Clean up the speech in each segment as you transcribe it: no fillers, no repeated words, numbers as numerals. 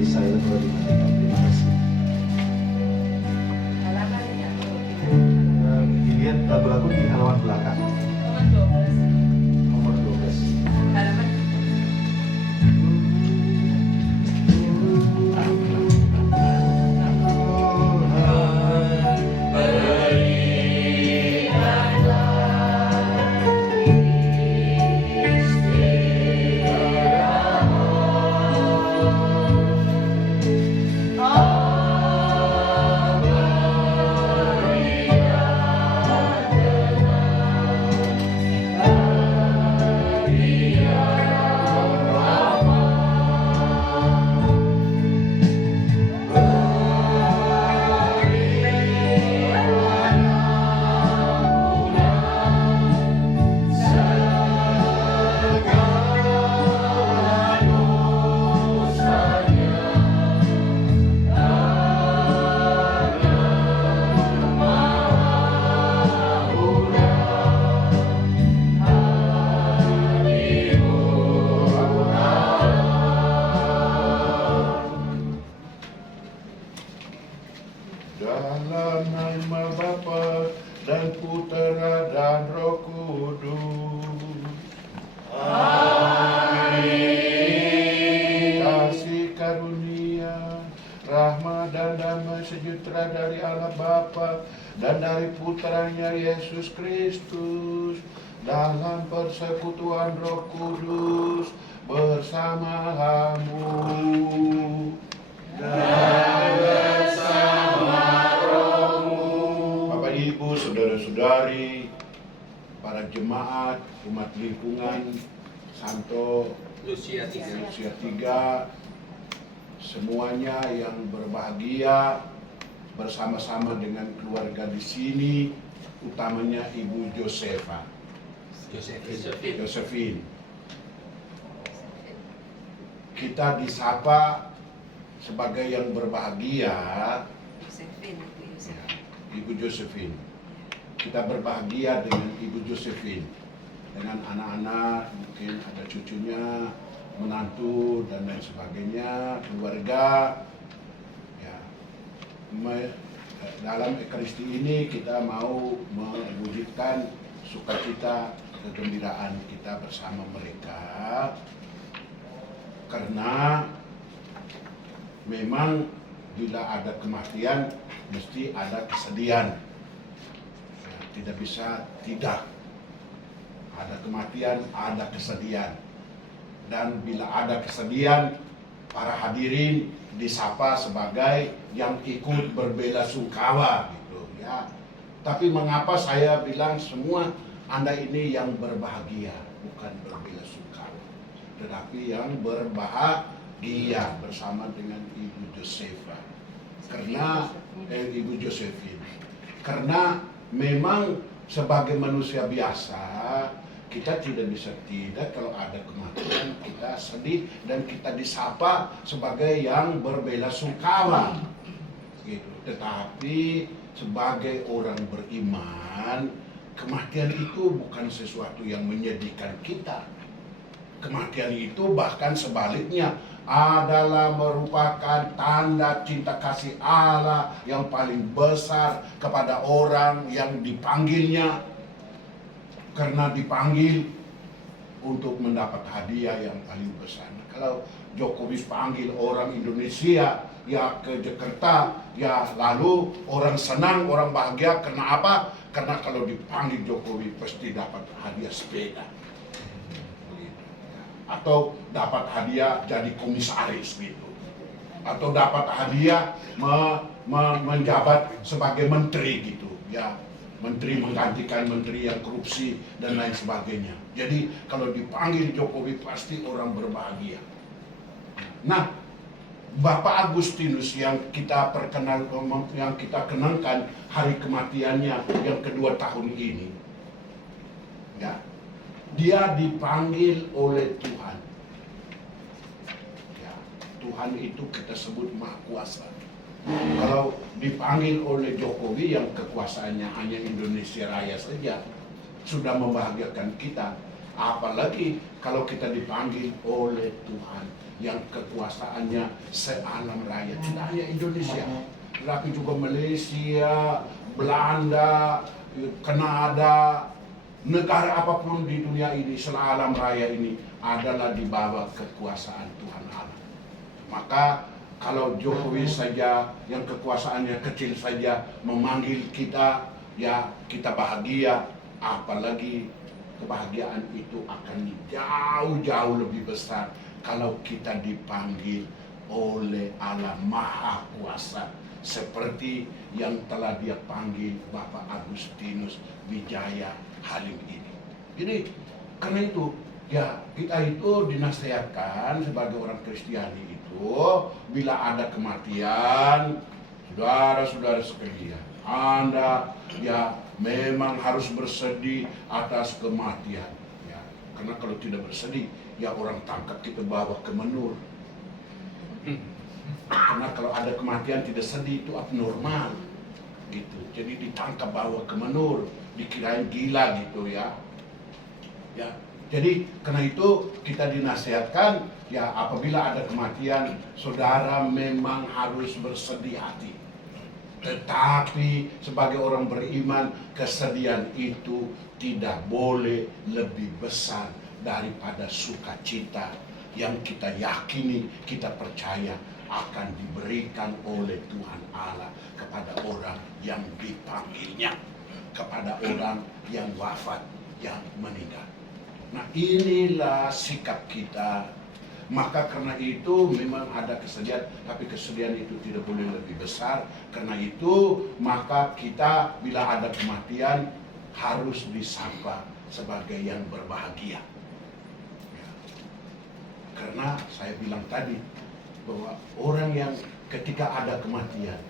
di silent kalau dimatikan. Terima kasih. Dilihat lagu-lagu di halaman belakang. Nomor 12. Dalam nama Bapa dan Putera dan Roh Kudus. Amin. Kasih karunia, rahmat dan damai sejahtera dari Allah Bapa dan dari Putranya Yesus Kristus dalam persekutuan Roh Kudus bersamamu. Bapak Ibu, saudara-saudari, para jemaat, umat lingkungan Santo Lucia Lucia 3, semuanya yang berbahagia bersama-sama dengan keluarga di sini, utamanya Ibu Josephine. Kita disapa sebagai yang berbahagia, Ibu Josephine. Kita berbahagia dengan Ibu Josephine, dengan anak-anak, mungkin ada cucunya, menantu dan lain sebagainya, keluarga. Ya, dalam Ekaristi ini kita mau mewujudkan sukacita, kegembiraan kita bersama mereka, karena memang bila ada kematian mesti ada kesedihan. Ya, tidak bisa tidak. Ada kematian, ada kesedihan. Dan bila ada kesedihan, para hadirin disapa sebagai yang ikut berbela-sungkawa gitu ya. Tapi mengapa saya bilang semua Anda ini yang berbahagia, bukan berbela-sungkawa, tetapi yang berbahagia bersama dengan Ibu Josephine. Karena memang sebagai manusia biasa kita tidak bisa tidak kalau ada kematian kita sedih dan kita disapa sebagai yang berbela-sungkawa gitu. Tetapi sebagai orang beriman, kematian itu bukan sesuatu yang menyedihkan kita. Kematian itu bahkan sebaliknya adalah merupakan tanda cinta kasih Allah yang paling besar kepada orang yang dipanggilnya, karena dipanggil untuk mendapat hadiah yang paling besar. Kalau Jokowi panggil orang Indonesia ya ke Jakarta, ya lalu orang senang, orang bahagia. Karena apa? Karena kalau dipanggil Jokowi pasti dapat hadiah sepeda, atau dapat hadiah jadi komisaris gitu, atau dapat hadiah menjabat sebagai menteri gitu ya, menteri menggantikan menteri yang korupsi dan lain sebagainya. Jadi kalau dipanggil Jokowi pasti orang berbahagia. Nah, Bapak Agustinus yang kita kenangkan hari kematiannya yang kedua tahun ini, ya, dia dipanggil oleh Tuhan. Ya, Tuhan itu kita sebut Maha Kuasa. Kalau dipanggil oleh Jokowi yang kekuasaannya hanya Indonesia Raya saja sudah membahagiakan kita. Apalagi kalau kita dipanggil oleh Tuhan yang kekuasaannya sealam raya. Tidak hanya Indonesia, tetapi juga Malaysia, Belanda, Kanada, negara apapun di dunia ini, sealam raya ini adalah di bawah kekuasaan Tuhan Allah. Maka kalau Jokowi saja yang kekuasaannya kecil saja memanggil kita, ya kita bahagia, apalagi kebahagiaan itu akan jauh-jauh lebih besar kalau kita dipanggil oleh Allah Maha Kuasa, seperti yang telah dia panggil Bapak Agustinus Wijaya Halim ini. Jadi karena itu ya kita itu dinasihatkan sebagai orang Kristiani itu, bila ada kematian, saudara-saudara sekalian, Anda ya memang harus bersedih atas kematian ya. Karena kalau tidak bersedih ya orang tangkap kita bawa ke menur. Karena kalau ada kematian tidak sedih itu abnormal gitu. Jadi ditangkap bawa ke menur, dikirain gila gitu ya. Ya, jadi karena itu kita dinasihatkan ya apabila ada kematian, saudara memang harus bersedih hati. Tetapi sebagai orang beriman, kesedihan itu tidak boleh lebih besar daripada sukacita yang kita yakini, kita percaya akan diberikan oleh Tuhan Allah kepada orang yang dipanggilnya, kepada orang yang wafat, yang meninggal. Nah, inilah sikap kita. Maka karena itu memang ada kesedihan, tapi kesedihan itu tidak boleh lebih besar. Karena itu maka kita bila ada kematian harus disapa sebagai yang berbahagia. Ya. Karena saya bilang tadi bahwa orang yang ketika ada kematian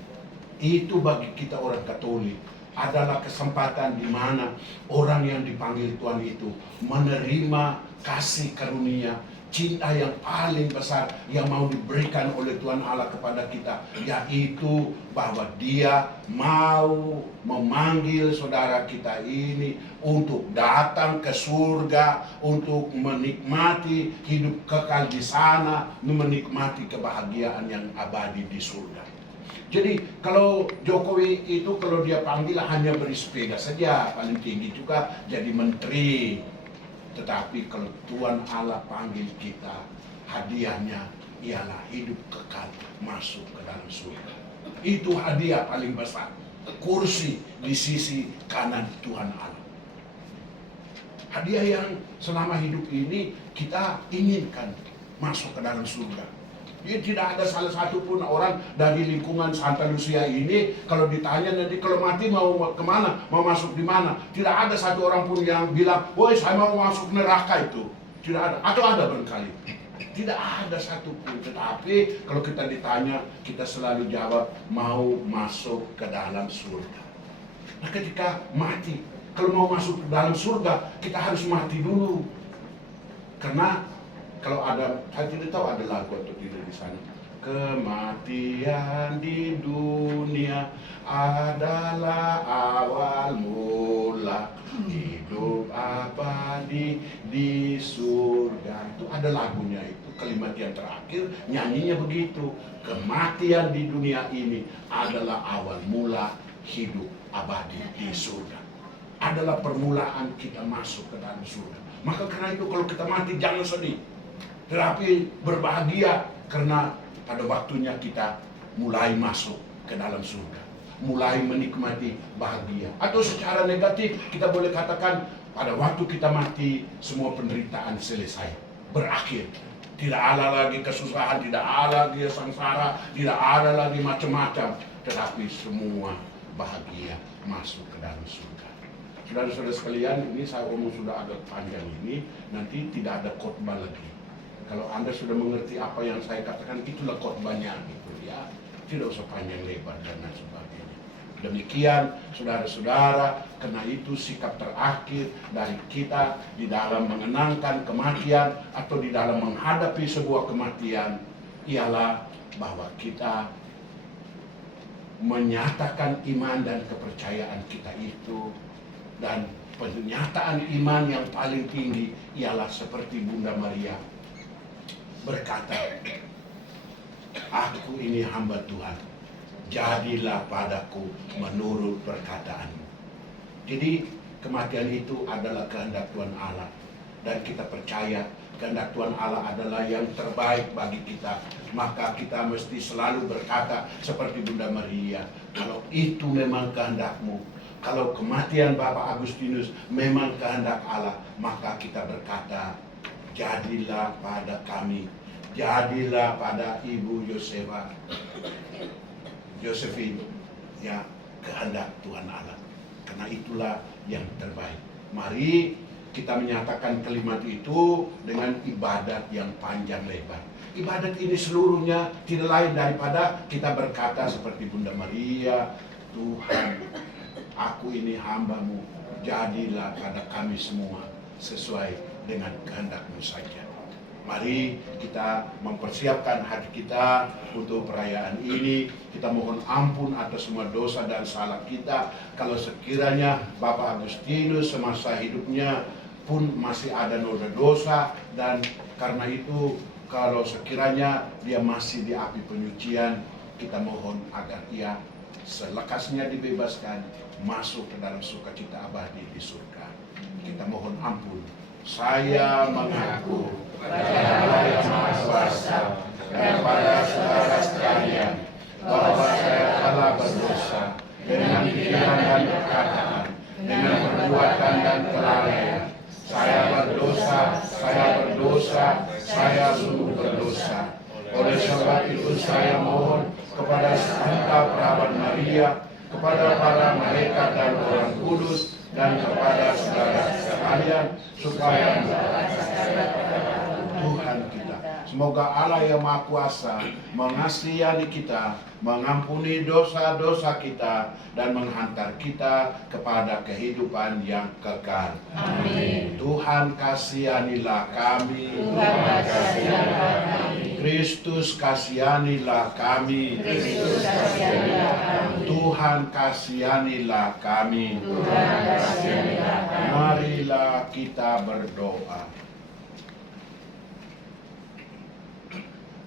itu bagi kita orang Katolik adalah kesempatan di mana orang yang dipanggil Tuhan itu menerima kasih karunia, cinta yang paling besar yang mau diberikan oleh Tuhan Allah kepada kita, yaitu bahwa Dia mau memanggil saudara kita ini untuk datang ke surga, untuk menikmati hidup kekal di sana, menikmati kebahagiaan yang abadi di surga. Jadi kalau Jokowi itu kalau dia panggil hanya beri sepeda saja, paling tinggi juga jadi menteri. Tetapi kalau Tuhan Allah panggil kita, hadiahnya ialah hidup kekal masuk ke dalam surga. Itu hadiah paling besar, kursi di sisi kanan Tuhan Allah. Hadiah yang selama hidup ini kita inginkan masuk ke dalam surga. Jadi tidak ada salah satu pun orang dari lingkungan Santa Lucia ini kalau ditanya nanti kalau mati mau kemana, mau masuk di mana, tidak ada satu orang pun yang bilang, woi saya mau masuk neraka itu. Tidak ada, atau ada barangkali. Tidak ada satu pun. Tetapi kalau kita ditanya, kita selalu jawab mau masuk ke dalam surga. Nah ketika mati, kalau mau masuk ke dalam surga, kita harus mati dulu. Karena kalau ada, saya tidak tahu ada lagu atau tidak di sana. Kematian di dunia adalah awal mula hidup abadi di surga. Itu ada lagunya itu, kalimat yang terakhir nyanyinya begitu. Kematian di dunia ini adalah awal mula hidup abadi di surga. Adalah permulaan kita masuk ke dalam surga. Maka karena itu kalau kita mati jangan sedih, tetapi berbahagia karena pada waktunya kita mulai masuk ke dalam surga, mulai menikmati bahagia. Atau secara negatif kita boleh katakan pada waktu kita mati semua penderitaan selesai, berakhir. Tidak ada lagi kesusahan, tidak ada lagi sengsara, tidak ada lagi macam-macam, tetapi semua bahagia masuk ke dalam surga. Saudara-saudara sekalian, ini saya omong sudah agak panjang ini, nanti tidak ada khotbah lagi. Kalau Anda sudah mengerti apa yang saya katakan, itulah khotbahnya gitu ya. Tidak usah panjang lebar dan lain sebagainya. Demikian saudara-saudara, karena itu sikap terakhir dari kita di dalam mengenangkan kematian atau di dalam menghadapi sebuah kematian ialah bahwa kita menyatakan iman dan kepercayaan kita itu, dan Pernyataan iman yang paling tinggi ialah seperti Bunda Maria berkata, aku ini hamba Tuhan, jadilah padaku menurut perkataanmu. Jadi kematian itu adalah kehendak Tuhan Allah, dan kita percaya kehendak Tuhan Allah adalah yang terbaik bagi kita. Maka kita mesti selalu berkata seperti Bunda Maria, kalau itu memang kehendakmu, kalau kematian Bapak Agustinus memang kehendak Allah, maka kita berkata, jadilah pada kami, jadilah pada Ibu Josephine, ya, kehendak Tuhan Allah. Karena itulah yang terbaik. Mari kita menyatakan kalimat itu dengan ibadat yang panjang lebar. Ibadat ini seluruhnya tidak lain daripada kita berkata seperti Bunda Maria, Tuhan, aku ini hamba-Mu, jadilah pada kami semua sesuai dengan kehendak-Mu saja. Mari kita mempersiapkan hati kita untuk perayaan ini. Kita mohon ampun atas semua dosa dan salah kita. Kalau sekiranya Bapak Agustinus semasa hidupnya pun masih ada noda dosa, dan karena itu kalau sekiranya dia masih di api penyucian, kita mohon agar ia selekasnya dibebaskan masuk ke dalam sukacita abadi di surga. Kita mohon ampun. Saya mengaku kepada Allah yang Maha Kuasa dan pada saudara sekalian bahwa saya telah berdosa dengan pikiran dan perkataan, dengan perbuatan dan kelalaian. Saya berdosa, saya sungguh berdosa. Oleh sebab itu saya mohon kepada Santa Perawan Maria, kepada para malaikat dan orang kudus, dan kepada saudara sekalian, supaya Tuhan kita, semoga Allah yang Maha Kuasa mengasihani kita, mengampuni dosa-dosa kita, dan menghantar kita kepada kehidupan yang kekal. Amin. Tuhan kasihanilah kami. Tuhan kasihanilah kami. Kristus kasihanilah kami. Kristus kasihanilah kami. Tuhan kasihanilah kami. Tuhan kasihanilah kami. Marilah kita berdoa.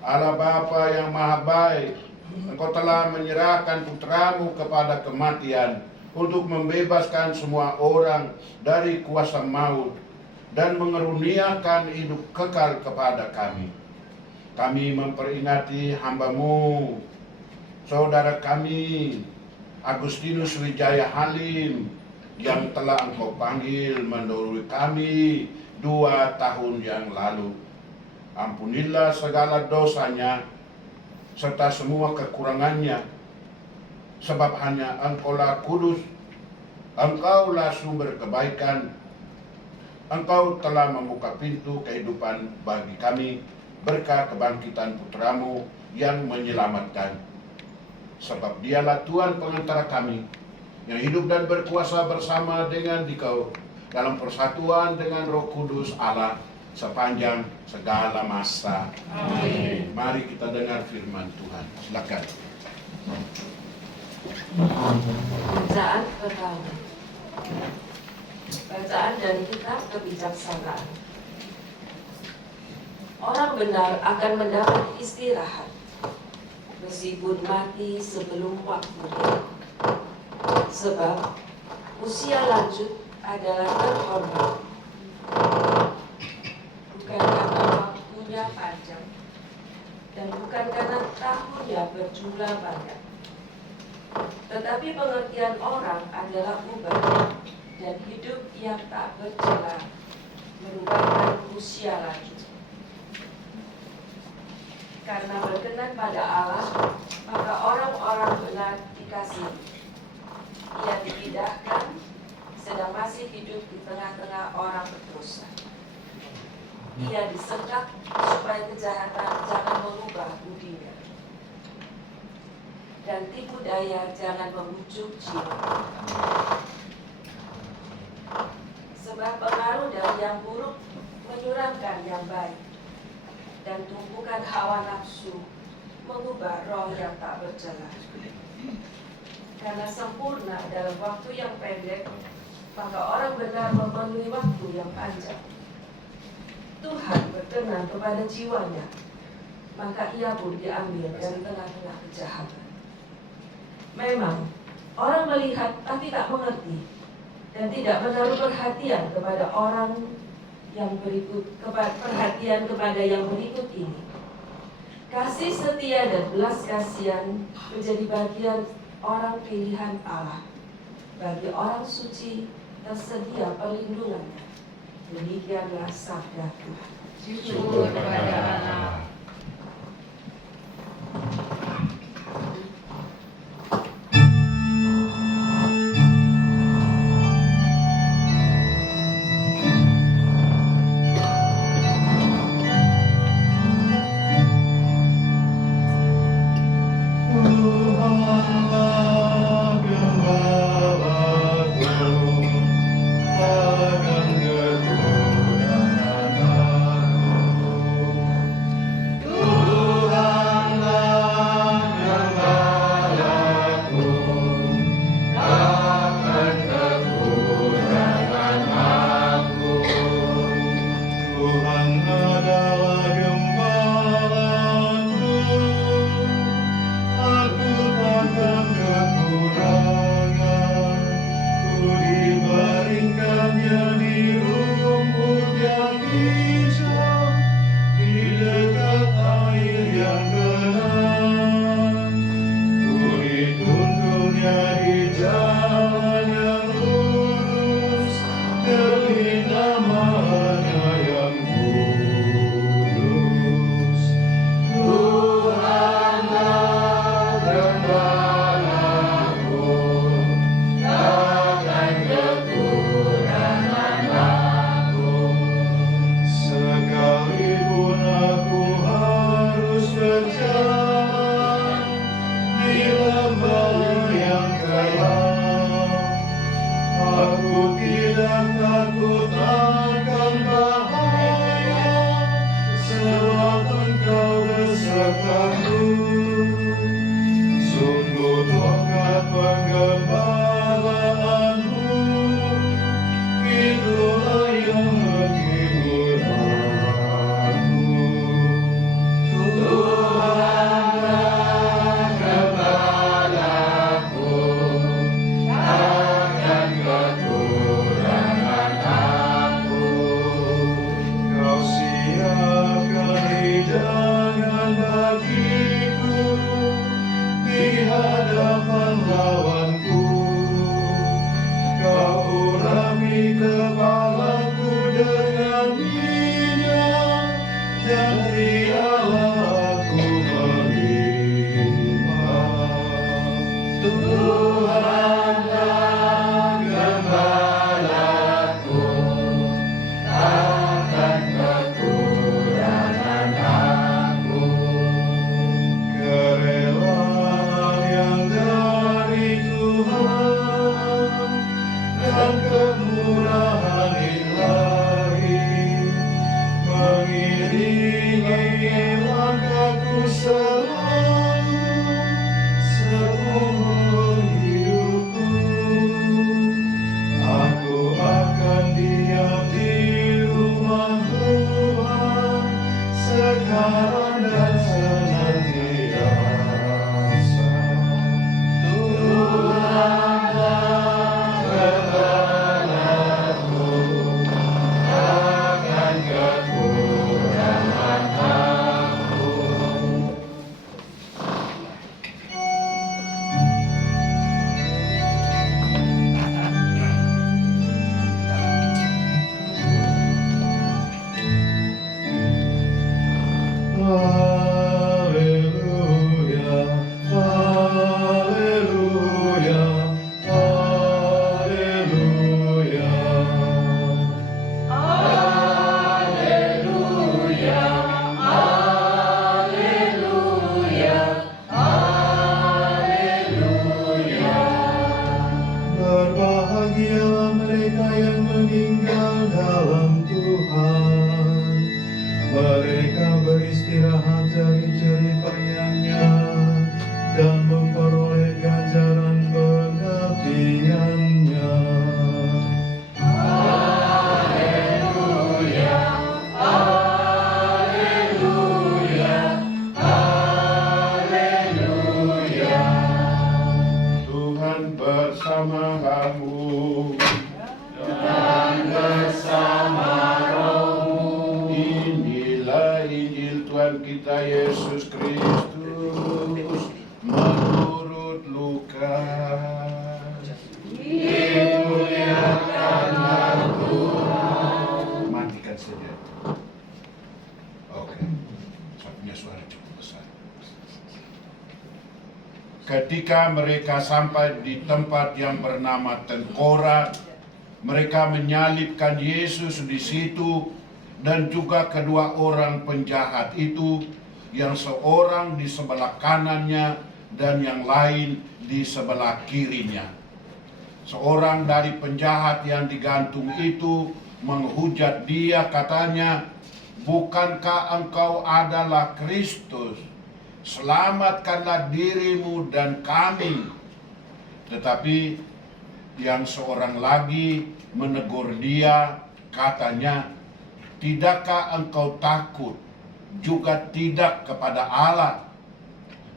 Allah Bapa yang Maha Baik, Engkau telah menyerahkan putramu kepada kematian untuk membebaskan semua orang dari kuasa maut dan mengeruniakan hidup kekal kepada kami. Kami memperingati hamba-Mu, saudara kami, Agustinus Wijaya Halim, yang telah Engkau panggil mendahului kami 2 tahun yang lalu. Ampunilah segala dosanya serta semua kekurangannya, sebab hanya Engkaulah kudus, Engkaulah sumber kebaikan. Engkau telah membuka pintu kehidupan bagi kami berkat kebangkitan putramu yang menyelamatkan. Sebab dialah Tuhan pengantara kami, yang hidup dan berkuasa bersama dengan Dikau dalam persatuan dengan Roh Kudus Allah sepanjang segala masa. Amin. Mari kita dengar firman Tuhan. Silakan. Bacaan pertama. Bacaan dari kitab kebijaksanaan. Orang benar akan mendapat istirahat, meskipun mati sebelum waktunya. Sebab usia lanjut adalah terhormat, bukan karena waktunya panjang, dan bukan karena tahunnya berjumlah banyak. Tetapi pengertian orang adalah ubah, dan hidup yang tak bercela merupakan usia lanjut. Karena berkenan pada Allah, maka orang-orang benar dikasihi. Ia dipindahkan sedang masih hidup di tengah-tengah orang berdosa. Ia disekat supaya kejahatan jangan mengubah budinya, dan tipu daya jangan memujuk jiwa. Sebab pengaruh dari yang buruk menyurangkan yang baik, dan tumpukan hawa nafsu mengubah roh yang tak bercela. Karena sempurna dalam waktu yang pendek, maka orang benar memenuhi waktu yang panjang. Tuhan berkenan kepada jiwanya, maka ia pun diambil dari tengah-tengah kejahatan. Memang, orang melihat tapi tak mengerti, dan tidak menaruh perhatian kepada kepada yang berikut ini. Kasih setia dan belas kasihan menjadi bagian orang pilihan Allah. Bagi orang suci tersedia perlindungannya. Demikianlah sabda Tuhan. Syukur kepada Allah. Di hadapan lawanku. Kristus menurut Lukas. Dimuliakanlah Tuhan. Matikan saja. Oke. Saya punya suara cukup besar. Ketika mereka sampai di tempat yang bernama Tengkorak, mereka menyalibkan Yesus di situ dan juga kedua orang penjahat itu, yang seorang di sebelah kanannya dan yang lain di sebelah kirinya. Seorang dari penjahat yang digantung itu menghujat dia, katanya, "Bukankah engkau adalah Kristus? Selamatkanlah dirimu dan kami." Tetapi yang seorang lagi menegur dia, katanya, "Tidakkah engkau takut juga tidak kepada Allah,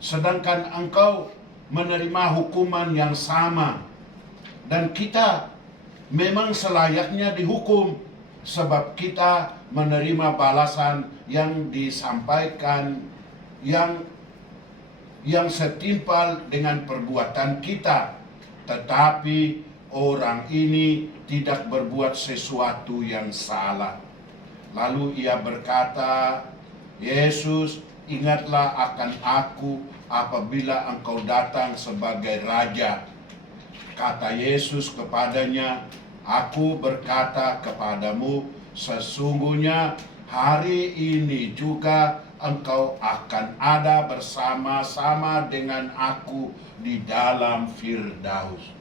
sedangkan engkau menerima hukuman yang sama, dan kita memang selayaknya dihukum, sebab kita menerima balasan yang disampaikan yang setimpal dengan perbuatan kita. Tetapi orang ini tidak berbuat sesuatu yang salah." Lalu ia berkata, "Yesus, ingatlah akan aku apabila engkau datang sebagai Raja." Kata Yesus kepadanya, "Aku berkata kepadamu, sesungguhnya hari ini juga engkau akan ada bersama-sama dengan aku di dalam Firdaus."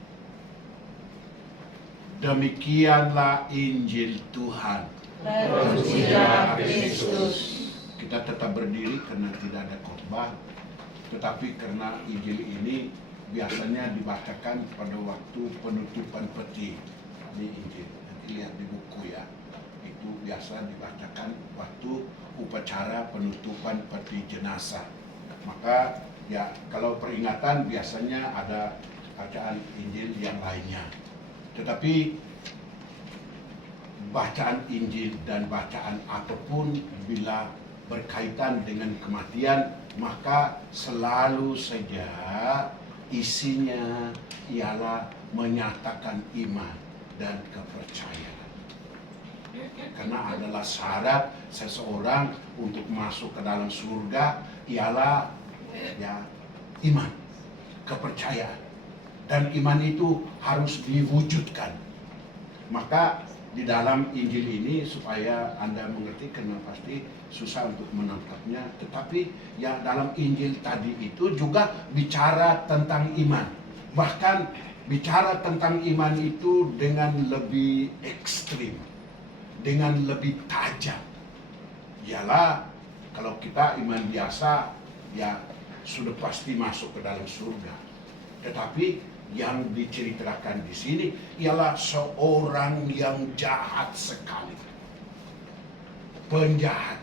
Demikianlah Injil Tuhan. Terpujilah Kristus. Kita tetap berdiri karena tidak ada khotbah, tetapi karena Injil ini biasanya dibacakan pada waktu penutupan peti di Injil. Nanti lihat di buku ya, itu biasa dibacakan waktu upacara penutupan peti jenazah. Maka ya kalau peringatan biasanya ada bacaan Injil yang lainnya. Tetapi bacaan Injil dan bacaan apapun bila berkaitan dengan kematian, maka selalu saja isinya ialah menyatakan iman dan kepercayaan. Karena adalah syarat seseorang untuk masuk ke dalam surga ialah ya iman, kepercayaan. Dan iman itu harus diwujudkan. Maka di dalam Injil ini, supaya Anda mengerti, karena pasti susah untuk menangkapnya, tetapi ya dalam Injil tadi itu juga bicara tentang iman. Bahkan bicara tentang iman itu dengan lebih ekstrim, dengan lebih tajam. Ialah kalau kita iman biasa ya sudah pasti masuk ke dalam surga. Tetapi yang diceritakan di sini ialah seorang yang jahat sekali, penjahat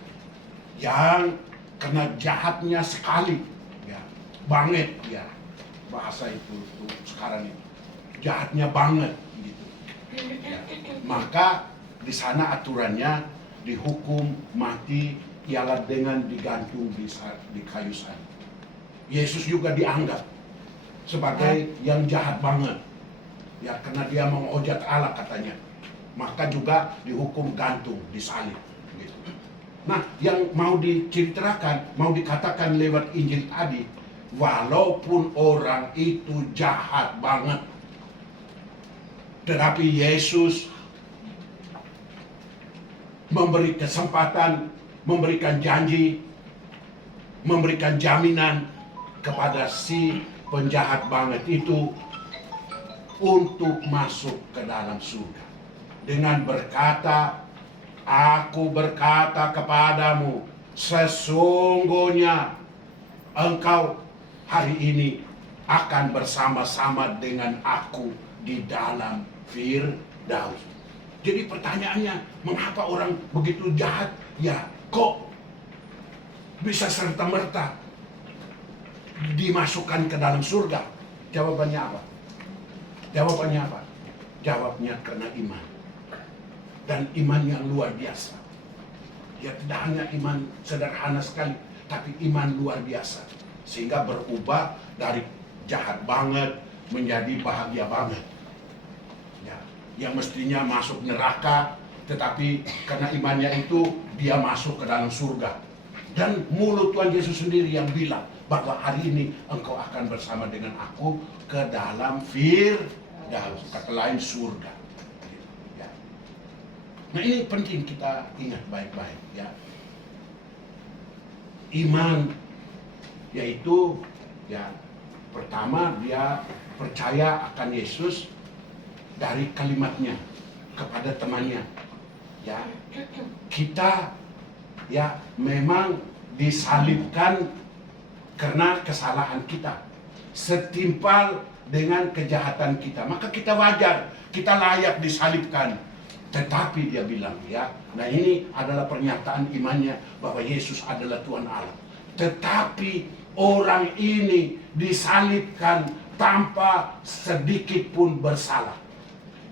yang karena jahatnya sekali, ya banget ya bahasa itu sekarang ini jahatnya banget gitu. Ya. Maka di sana aturannya dihukum mati ialah dengan digantung di kayu salib. Yesus juga dianggap sebagai yang jahat banget, ya karena dia menghujat Allah katanya, maka juga dihukum gantung, disalib gitu. Nah, yang mau diceritakan, mau dikatakan lewat Injil tadi, walaupun orang itu jahat banget, tetapi Yesus memberi kesempatan, memberikan janji, memberikan jaminan kepada si penjahat banget itu untuk masuk ke dalam surga dengan berkata, "Aku berkata kepadamu, sesungguhnya engkau hari ini akan bersama-sama dengan aku di dalam Firdaus." Jadi pertanyaannya, mengapa orang begitu jahat ya kok bisa serta-merta dimasukkan ke dalam surga? Jawabannya apa? Jawabnya karena iman. Dan iman yang luar biasa. Ya tidak hanya iman sederhana sekali, tapi iman luar biasa. Sehingga berubah dari jahat banget menjadi bahagia banget. Ya, yang mestinya masuk neraka, tetapi karena imannya itu dia masuk ke dalam surga. Dan mulut Tuhan Yesus sendiri yang bilang bahwa hari ini engkau akan bersama dengan aku ke dalam Firdaus, kata lain surga. Ya. Nah ini penting kita ingat baik-baik ya. Iman yaitu ya pertama dia percaya akan Yesus dari kalimatnya kepada temannya. Ya, kita ya memang disalibkan karena kesalahan kita, setimpal dengan kejahatan kita, maka kita wajar, kita layak disalibkan. Tetapi dia bilang ya, nah ini adalah pernyataan imannya bahwa Yesus adalah Tuhan Allah. Tetapi orang ini disalibkan tanpa sedikit pun bersalah.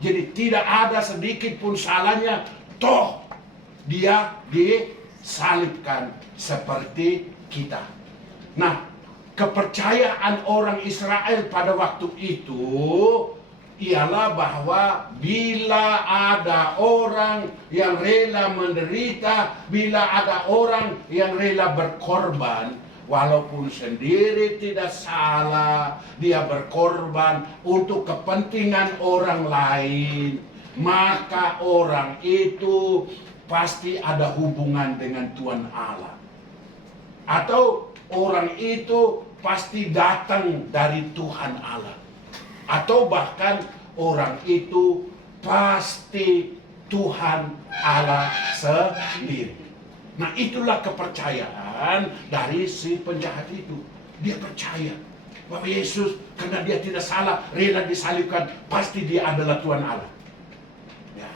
Jadi tidak ada sedikit pun salahnya, toh dia disalibkan seperti kita. Nah, kepercayaan orang Israel pada waktu itu ialah bahwa bila ada orang yang rela menderita, bila ada orang yang rela berkorban, walaupun sendiri tidak salah, dia berkorban untuk kepentingan orang lain, maka orang itu pasti ada hubungan dengan Tuhan Allah. Atau orang itu pasti datang dari Tuhan Allah. Atau bahkan orang itu pasti Tuhan Allah sendiri. Nah itulah kepercayaan dari si penjahat itu. Dia percaya bahwa Yesus karena dia tidak salah, rela disalibkan, pasti dia adalah Tuhan Allah. Ya.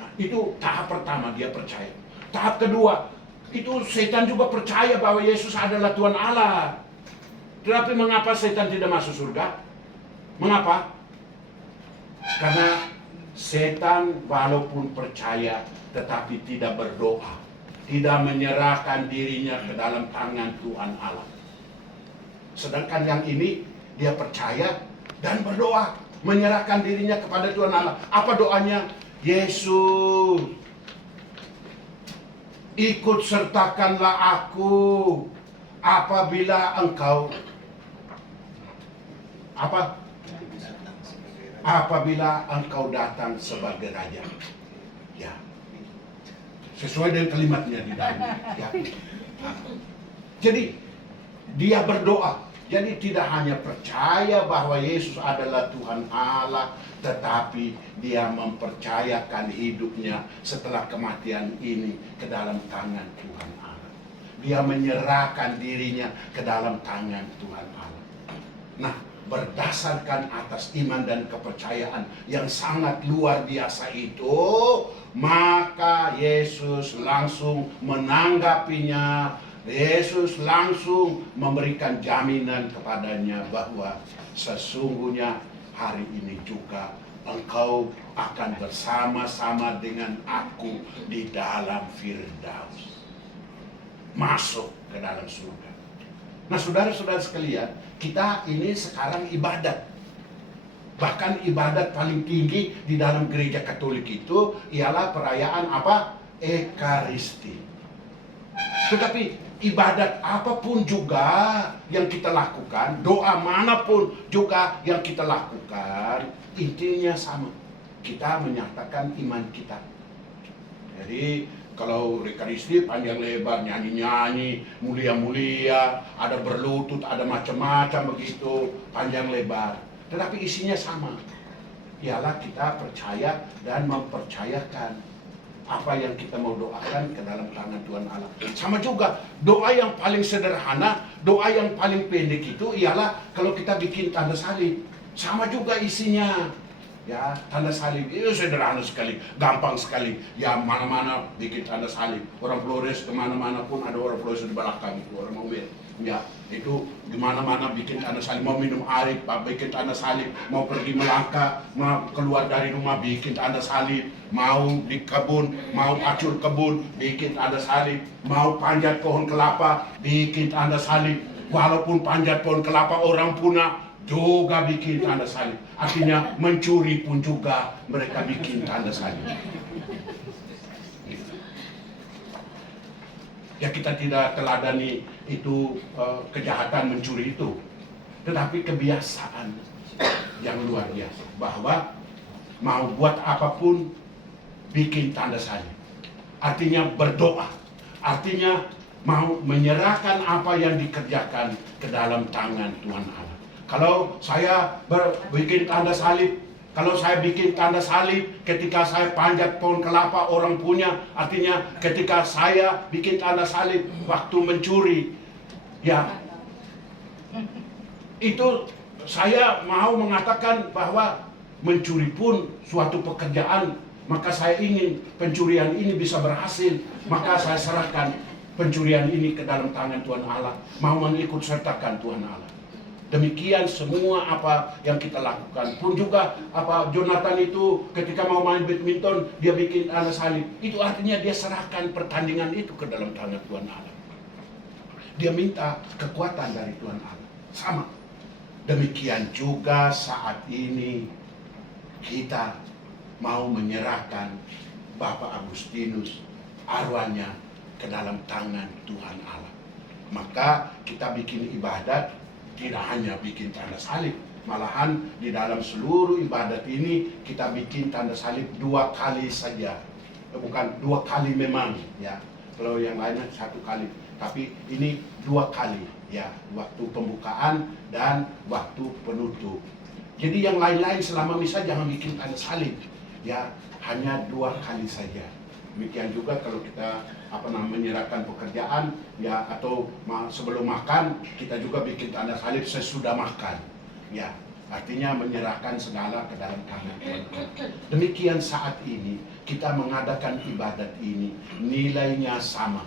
Nah, itu tahap pertama dia percaya. Tahap kedua, itu setan juga percaya bahwa Yesus adalah Tuhan Allah. Tetapi mengapa setan tidak masuk surga? Mengapa? Karena setan walaupun percaya tetapi tidak berdoa, tidak menyerahkan dirinya ke dalam tangan Tuhan Allah. Sedangkan yang ini dia percaya dan berdoa, menyerahkan dirinya kepada Tuhan Allah. Apa doanya? Yesus, ikut sertakanlah aku apabila engkau apabila engkau datang sebagai raja. Ya. Sesuai dengan kalimatnya di dalamnya. Ya. Jadi dia berdoa. Jadi tidak hanya percaya bahwa Yesus adalah Tuhan Allah, tetapi dia mempercayakan hidupnya setelah kematian ini ke dalam tangan Tuhan Allah. Dia menyerahkan dirinya ke dalam tangan Tuhan Allah. Nah, berdasarkan atas iman dan kepercayaan yang sangat luar biasa itu, maka Yesus langsung menanggapinya. Yesus langsung memberikan jaminan kepadanya bahwa sesungguhnya hari ini juga engkau akan bersama-sama dengan aku di dalam Firdaus. Masuk ke dalam surga. Nah saudara-saudara sekalian, kita ini sekarang ibadat. Bahkan ibadat paling tinggi di dalam gereja Katolik itu ialah perayaan apa? Ekaristi. Tetapi ibadat apapun juga yang kita lakukan, doa manapun juga yang kita lakukan, intinya sama. Kita menyatakan iman kita. Jadi kalau Ekaristi panjang lebar, nyanyi-nyanyi, mulia-mulia, ada berlutut, ada macam-macam begitu, panjang lebar. Tetapi isinya sama. Ialah kita percaya dan mempercayakan apa yang kita mau doakan ke dalam tangan Tuhan Allah. Sama juga, doa yang paling sederhana, doa yang paling pendek itu ialah kalau kita bikin tanda salib. Sama juga isinya. Ya, tanda salib itu sederhana sekali, gampang sekali. Ya, mana-mana bikin tanda salib. Orang Flores kemana-mana pun ada orang Flores di belakang itu, orang Mobil. Ya, itu gimana-mana bikin tanda salib, mau minum air, bikin tanda salib, mau pergi melangkah, mau keluar dari rumah, bikin tanda salib, mau di kebun, mau pacul kebun, bikin tanda salib, mau panjat pohon kelapa, bikin tanda salib, walaupun panjat pohon kelapa orang punah, juga bikin tanda salib. Artinya mencuri pun juga mereka bikin tanda salib. Ya, kita tidak teladani itu kejahatan mencuri itu, tetapi kebiasaan yang luar biasa bahwa mau buat apapun bikin tanda salib. Artinya berdoa, artinya mau menyerahkan apa yang dikerjakan ke dalam tangan Tuhan Allah. Kalau saya bikin tanda salib, kalau saya bikin tanda salib ketika saya panjat pohon kelapa orang punya, artinya ketika saya bikin tanda salib waktu mencuri, ya itu saya mau mengatakan bahwa mencuri pun suatu pekerjaan, maka saya ingin pencurian ini bisa berhasil, maka saya serahkan pencurian ini ke dalam tangan Tuhan Allah, mau mengikut sertakan Tuhan Allah. Demikian semua apa yang kita lakukan. Pun juga apa Jonathan itu ketika mau main badminton, dia bikin tanda salib. Itu artinya dia serahkan pertandingan itu ke dalam tangan Tuhan Allah. Dia minta kekuatan dari Tuhan Allah. Sama. Demikian juga saat ini kita mau menyerahkan Bapak Agustinus arwahnya ke dalam tangan Tuhan Allah. Maka kita bikin ibadat, tidak hanya bikin tanda salib, malahan di dalam seluruh ibadat ini kita bikin tanda salib 2 kali saja, bukan 2 kali memang ya. Kalau yang lainnya 1 kali, tapi ini 2 kali ya, waktu pembukaan dan waktu penutup. Jadi yang lain-lain selama misa jangan bikin tanda salib ya, hanya 2 kali saja. Demikian juga kalau kita menyerahkan pekerjaan ya, atau sebelum makan kita juga bikin tanda salib sesudah makan ya, artinya menyerahkan segala ke dalam tangan Tuhan. Demikian saat ini kita mengadakan ibadat ini nilainya sama,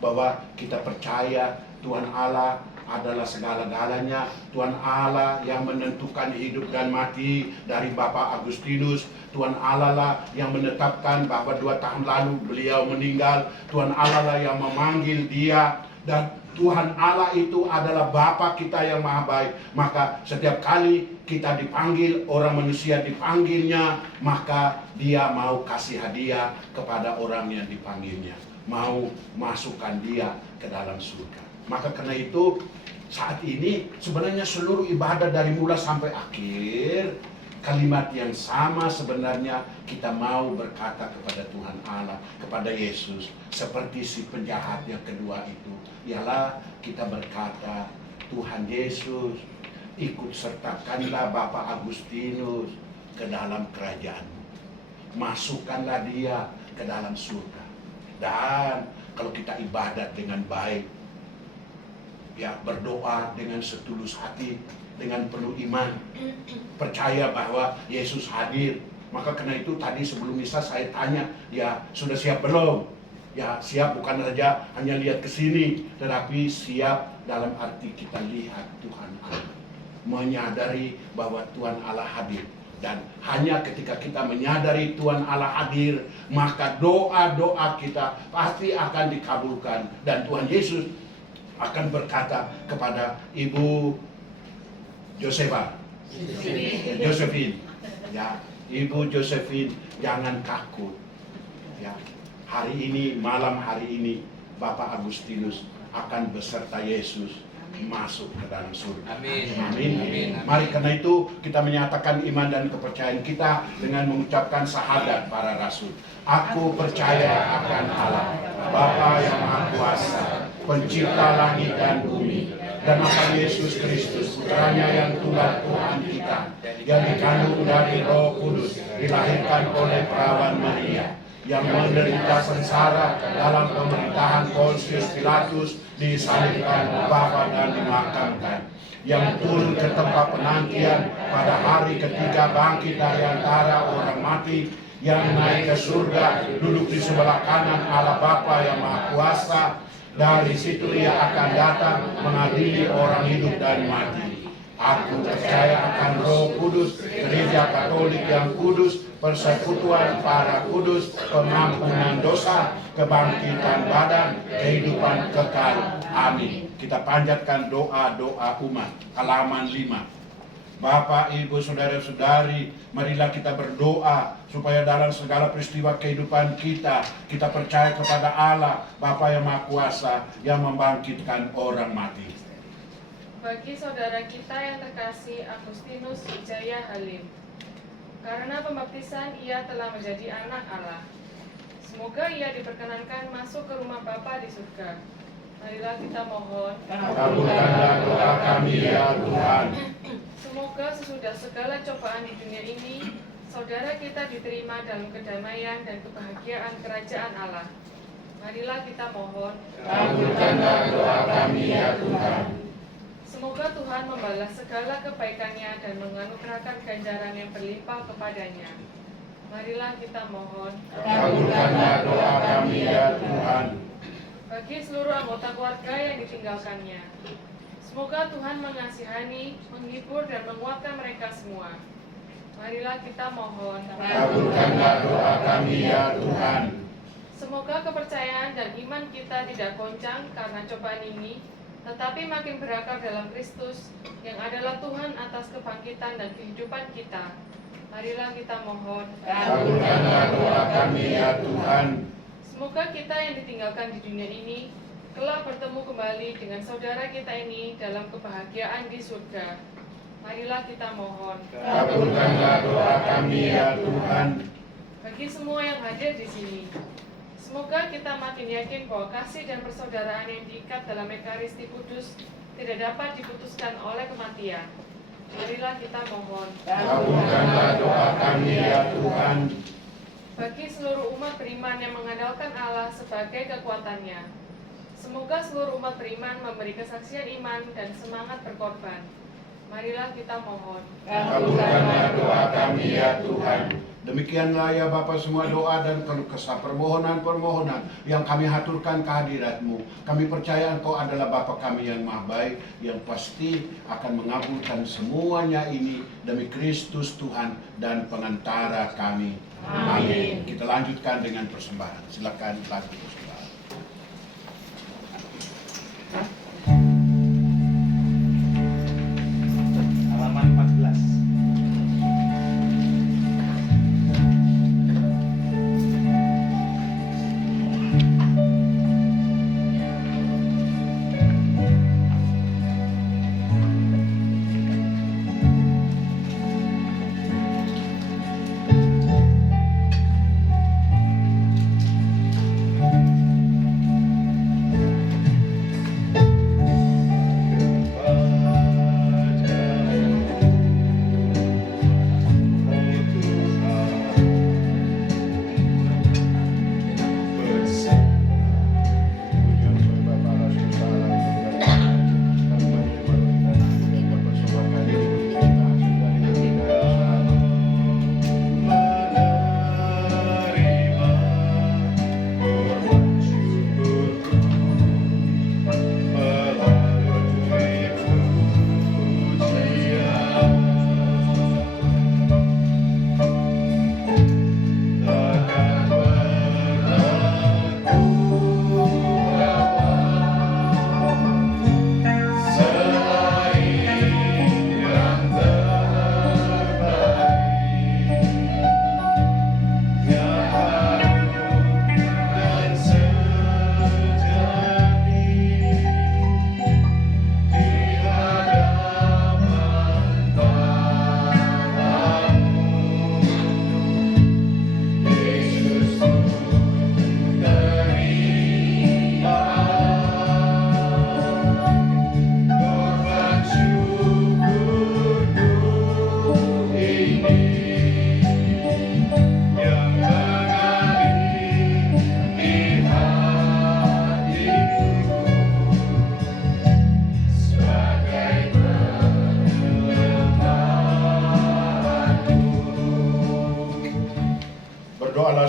bahwa kita percaya Tuhan Allah adalah segala-galanya. Tuhan Allah yang menentukan hidup dan mati dari Bapak Agustinus. Tuhan Allah lah yang menetapkan bahwa 2 tahun lalu beliau meninggal. Tuhan Allah lah yang memanggil dia. Dan Tuhan Allah itu adalah Bapa kita yang maha baik. Maka setiap kali kita dipanggil, orang manusia dipanggilnya, maka dia mau kasih hadiah kepada orang yang dipanggilnya, mau masukkan dia ke dalam surga. Maka karena itu saat ini sebenarnya seluruh ibadah dari mula sampai akhir, kalimat yang sama sebenarnya kita mau berkata kepada Tuhan Allah, kepada Yesus, seperti si penjahat yang kedua itu, ialah kita berkata, Tuhan Yesus, ikut sertakanlah Bapak Agustinus ke dalam kerajaan-Mu, masukkanlah dia ke dalam surga. Dan kalau kita ibadat dengan baik, ya, berdoa dengan setulus hati, dengan penuh iman, percaya bahwa Yesus hadir. Maka karena itu tadi sebelum misa saya tanya, ya sudah siap belum? Ya siap, bukan saja hanya lihat ke sini, tetapi siap dalam arti kita lihat Tuhan Allah, menyadari bahwa Tuhan Allah hadir. Dan hanya ketika kita menyadari Tuhan Allah hadir, maka doa-doa kita pasti akan dikabulkan. Dan Tuhan Yesus akan berkata kepada Ibu Josephine, ya, Ibu Josephine, jangan takut. Ya, hari ini, malam hari ini, Bapak Agustinus akan beserta Yesus masuk ke dalam surga. Amin. Amin. Amin. Mari karena itu kita menyatakan iman dan kepercayaan kita dengan mengucapkan syahadat para rasul. Aku percaya akan Allah, Bapa yang Maha Kuasa, Pencipta langit dan bumi, dan akan Yesus Kristus, Putranya yang tunggal Tuhan kita, yang dikandung dari Roh Kudus, dilahirkan oleh perawan Maria, yang menderita sengsara dalam pemerintahan Pontius Pilatus, disalibkan, wafat dan dimakamkan, yang turun ke tempat penantian, pada hari ketiga bangkit dari antara orang mati, yang naik ke surga, duduk di sebelah kanan Allah Bapa yang Maha Kuasa, Dari situ ia akan datang mengadili orang hidup dan mati. Aku percaya akan Roh Kudus, Gereja Katolik yang kudus, persekutuan para kudus, pengampunan dosa, kebangkitan badan, kehidupan kekal. Amin. Kita panjatkan doa-doa umat. Halaman 5. Bapak, Ibu, Saudara-saudari, marilah kita berdoa supaya dalam segala peristiwa kehidupan kita percaya kepada Allah, Bapa yang Maha Kuasa, yang membangkitkan orang mati. Bagi saudara kita yang terkasih Agustinus Wijaya Halim, karena pembaptisan ia telah menjadi anak Allah. Semoga ia diperkenankan masuk ke rumah Bapa di surga. Marilah kita mohon. Kabulkanlah doa kami ya Tuhan. Semoga sesudah segala cobaan di dunia ini, saudara kita diterima dalam kedamaian dan kebahagiaan kerajaan Allah. Marilah kita mohon. Kabulkanlah doa kami ya Tuhan. Semoga Tuhan membalas segala kebaikannya dan menganugerahkan ganjaran yang berlimpah kepadanya. Marilah kita mohon. Kabulkanlah doa kami ya Tuhan. Bagi seluruh anggota keluarga yang ditinggalkannya, semoga Tuhan mengasihani, menghibur, dan menguatkan mereka semua. Marilah kita mohon. Kabulkanlah doa kami ya Tuhan. Semoga kepercayaan dan iman kita tidak goncang karena cobaan ini, tetapi makin berakar dalam Kristus yang adalah Tuhan atas kebangkitan dan kehidupan kita. Marilah kita mohon. Kabulkanlah doa kami ya Tuhan. Semoga kita yang ditinggalkan di dunia ini kelak bertemu kembali dengan saudara kita ini dalam kebahagiaan di surga. Marilah kita mohon. Kabulkanlah doa kami ya Tuhan. Bagi semua yang hadir di sini, semoga kita makin yakin bahwa kasih dan persaudaraan yang diikat dalam Ekaristi Kudus tidak dapat diputuskan oleh kematian. Marilah kita mohon. Kabulkanlah doa kami ya Tuhan. Bagi seluruh umat beriman yang mengandalkan Allah sebagai kekuatannya, semoga seluruh umat beriman memberi kesaksian iman dan semangat berkorban. Marilah kita mohon. Kabulkanlah doa kami ya Tuhan. Demikianlah ya Bapa semua doa dan keluh kesah permohonan-permohonan yang kami haturkan kehadirat-Mu. Kami percaya Engkau adalah Bapa kami yang maha baik, yang pasti akan mengabulkan semuanya ini demi Kristus Tuhan dan pengantara kami. Amin. Kita lanjutkan dengan persembahan. Silakan lagu persembahan. Halaman 14.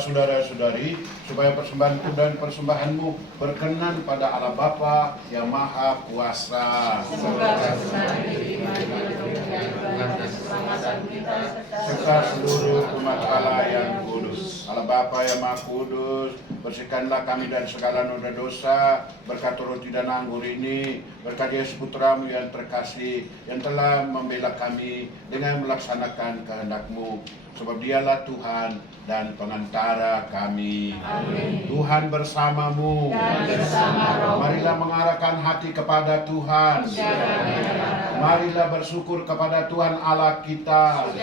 saudara-saudari, supaya persembahanku dan persembahanmu berkenan pada Allah Bapa yang Maha Kuasa. Semoga persembahan diterima dan keselamatan kita Serta seluruh umat Allah yang kudus. Allah Bapa yang Maha Kudus, bersihkanlah kami dari segala noda dosa, berkat roti dan anggur ini, berkat Yesus Putramu yang terkasih, yang telah membela kami dengan melaksanakan kehendak-Mu. Sebab dialah Tuhan dan pengantara kami. Amin. Tuhan bersamamu. Dan bersama roh. Marilah mengarahkan hati kepada Tuhan. Marilah bersyukur kepada Tuhan Allah kita.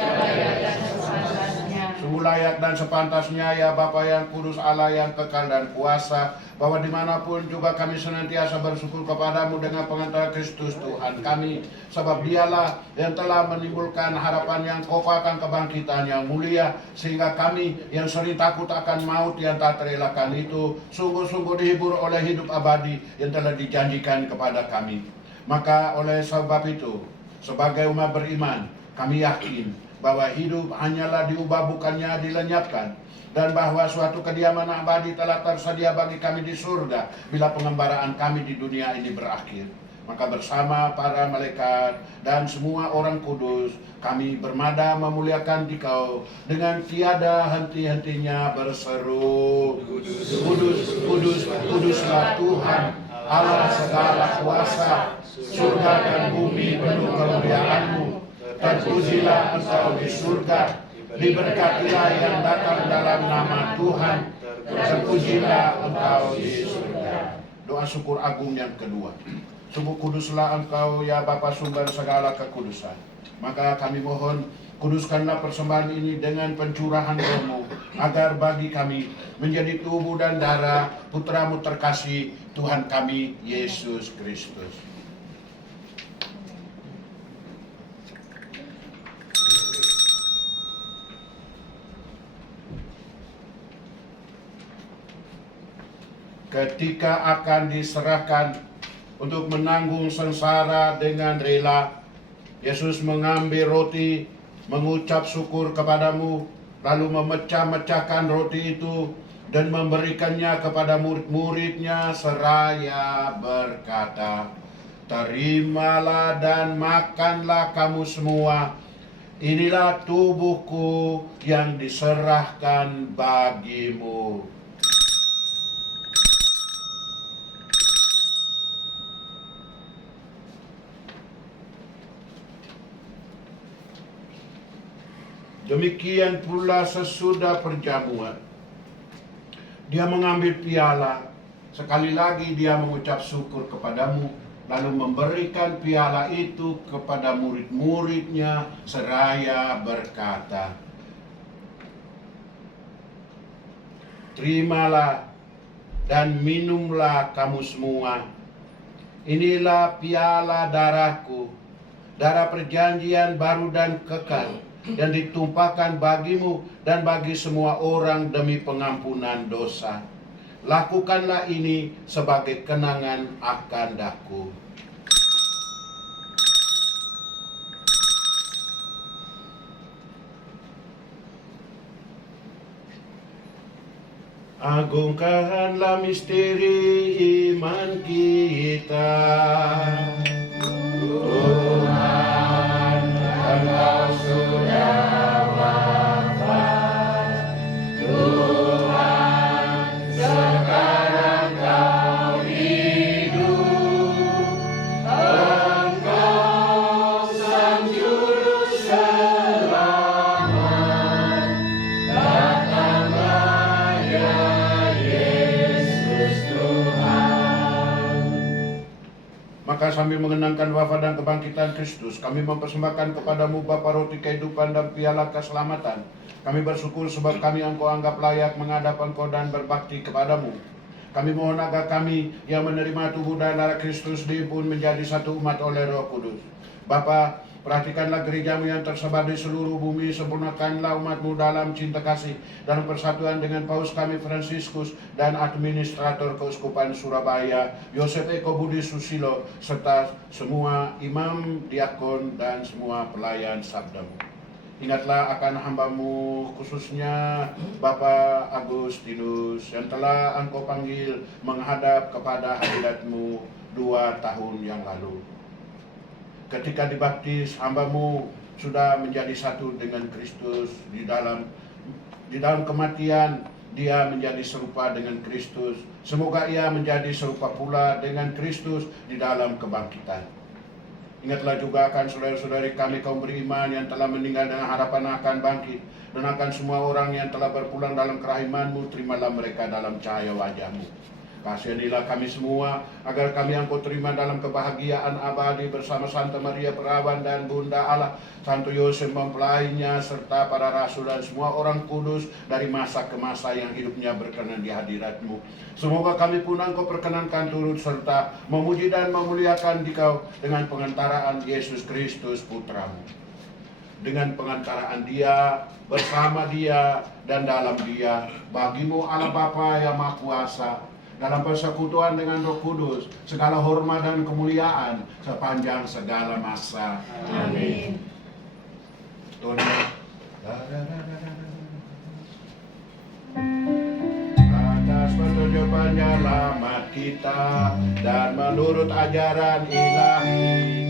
Sungguh layak dan sepantasnya ya Bapa yang kudus, Allah yang kekal dan kuasa, bahwa dimanapun juga kami senantiasa bersyukur kepadamu dengan pengantara Kristus Tuhan kami, sebab dialah yang telah menimbulkan harapan yang kokoh akan kebangkitan yang mulia, sehingga kami yang sering takut akan maut yang tak terelakkan itu sungguh-sungguh dihibur oleh hidup abadi yang telah dijanjikan kepada kami. Maka oleh sebab itu, sebagai umat beriman, kami yakin bahwa hidup hanyalah diubah bukannya dilenyapkan, dan bahwa suatu kediaman abadi telah tersedia bagi kami di surga bila pengembaraan kami di dunia ini berakhir. Maka bersama para malaikat dan semua orang kudus, kami bermada memuliakan Dikau dengan tiada henti-hentinya berseru, Kudus, Kudus, Kuduslah Tuhan, Allah segala kuasa, surga dan bumi penuh kemuliaan-Mu. Terpujilah Engkau di surga, diberkatilah yang datang dalam nama Tuhan, terpujilah Engkau di surga. Doa syukur agung yang kedua. Sungguh kuduslah Engkau ya Bapa sumber segala kekudusan. Maka kami mohon, kuduskanlah persembahan ini dengan pencurahan Roh-Mu, agar bagi kami menjadi tubuh dan darah Putra-Mu terkasih, Tuhan kami Yesus Kristus. Ketika akan diserahkan untuk menanggung sengsara dengan rela, Yesus mengambil roti, mengucap syukur kepadamu, lalu memecah-mecahkan roti itu dan memberikannya kepada murid-muridnya seraya berkata, "Terimalah dan makanlah kamu semua, inilah tubuhku yang diserahkan bagimu." Demikian pula sesudah perjamuan, dia mengambil piala. Sekali lagi dia mengucap syukur kepadamu, lalu memberikan piala itu kepada murid-muridnya seraya berkata, "Terimalah dan minumlah kamu semua. Inilah piala darahku, darah perjanjian baru dan kekal, yang ditumpahkan bagimu dan bagi semua orang demi pengampunan dosa. Lakukanlah ini sebagai kenangan akan Daku." Agungkanlah misteri iman kita. Tuhan, Engkau sudah wafat. Tuhan, sekarang Kau hidup. Engkau Sang Juru Selamat. Datanglah ya Yesus Tuhan. Maka sambil mengenangkan wafat dan kebangkitan Kristus, kami mempersembahkan kepadamu Bapa roti kehidupan dan piala keselamatan. Kami bersyukur sebab kami Engkau anggap layak menghadap Engkau dan berbakti kepadamu. Kami mohon agar kami yang menerima tubuh dan darah Kristus diimpun menjadi satu umat oleh Roh Kudus. Bapa, perhatikanlah gerejamu yang tersebar di seluruh bumi, sempurnakanlah umatmu dalam cinta kasih, dalam persatuan dengan Paus kami Fransiskus dan Administrator Keuskupan Surabaya, Yosef Eko Budi Susilo, serta semua imam, diakon, dan semua pelayan sabdamu. Ingatlah akan hamba-Mu, khususnya Bapak Agustinus yang telah Engkau panggil menghadap kepada hadirat-Mu 2 tahun yang lalu. Ketika dibaptis, hamba-Mu sudah menjadi satu dengan Kristus di dalam kematian. Dia menjadi serupa dengan Kristus. Semoga ia menjadi serupa pula dengan Kristus di dalam kebangkitan. Ingatlah juga akan saudara-saudari kami kaum beriman yang telah meninggal dengan harapan akan bangkit, dan akan semua orang yang telah berpulang dalam kerahiman-Mu, terimalah mereka dalam cahaya wajah-Mu. Kasihanilah kami semua, agar kami Engkau terima dalam kebahagiaan abadi bersama Santa Maria Perawan dan Bunda Allah, Santo Yosef mempelainya, serta para rasul dan semua orang kudus dari masa ke masa yang hidupnya berkenan di hadirat-Mu. Semoga kami pun Engkau perkenankan turut serta memuji dan memuliakan Dikau dengan pengantaraan Yesus Kristus Putra-Mu. Dengan pengantaraan Dia, bersama Dia, dan dalam Dia, bagi-Mu Allah Bapa yang Maha Kuasa, dalam persekutuan dengan Roh Kudus, segala hormat dan kemuliaan sepanjang segala masa. Amin. Atas petunjuk penyelamat kita dan menurut ajaran ilahi,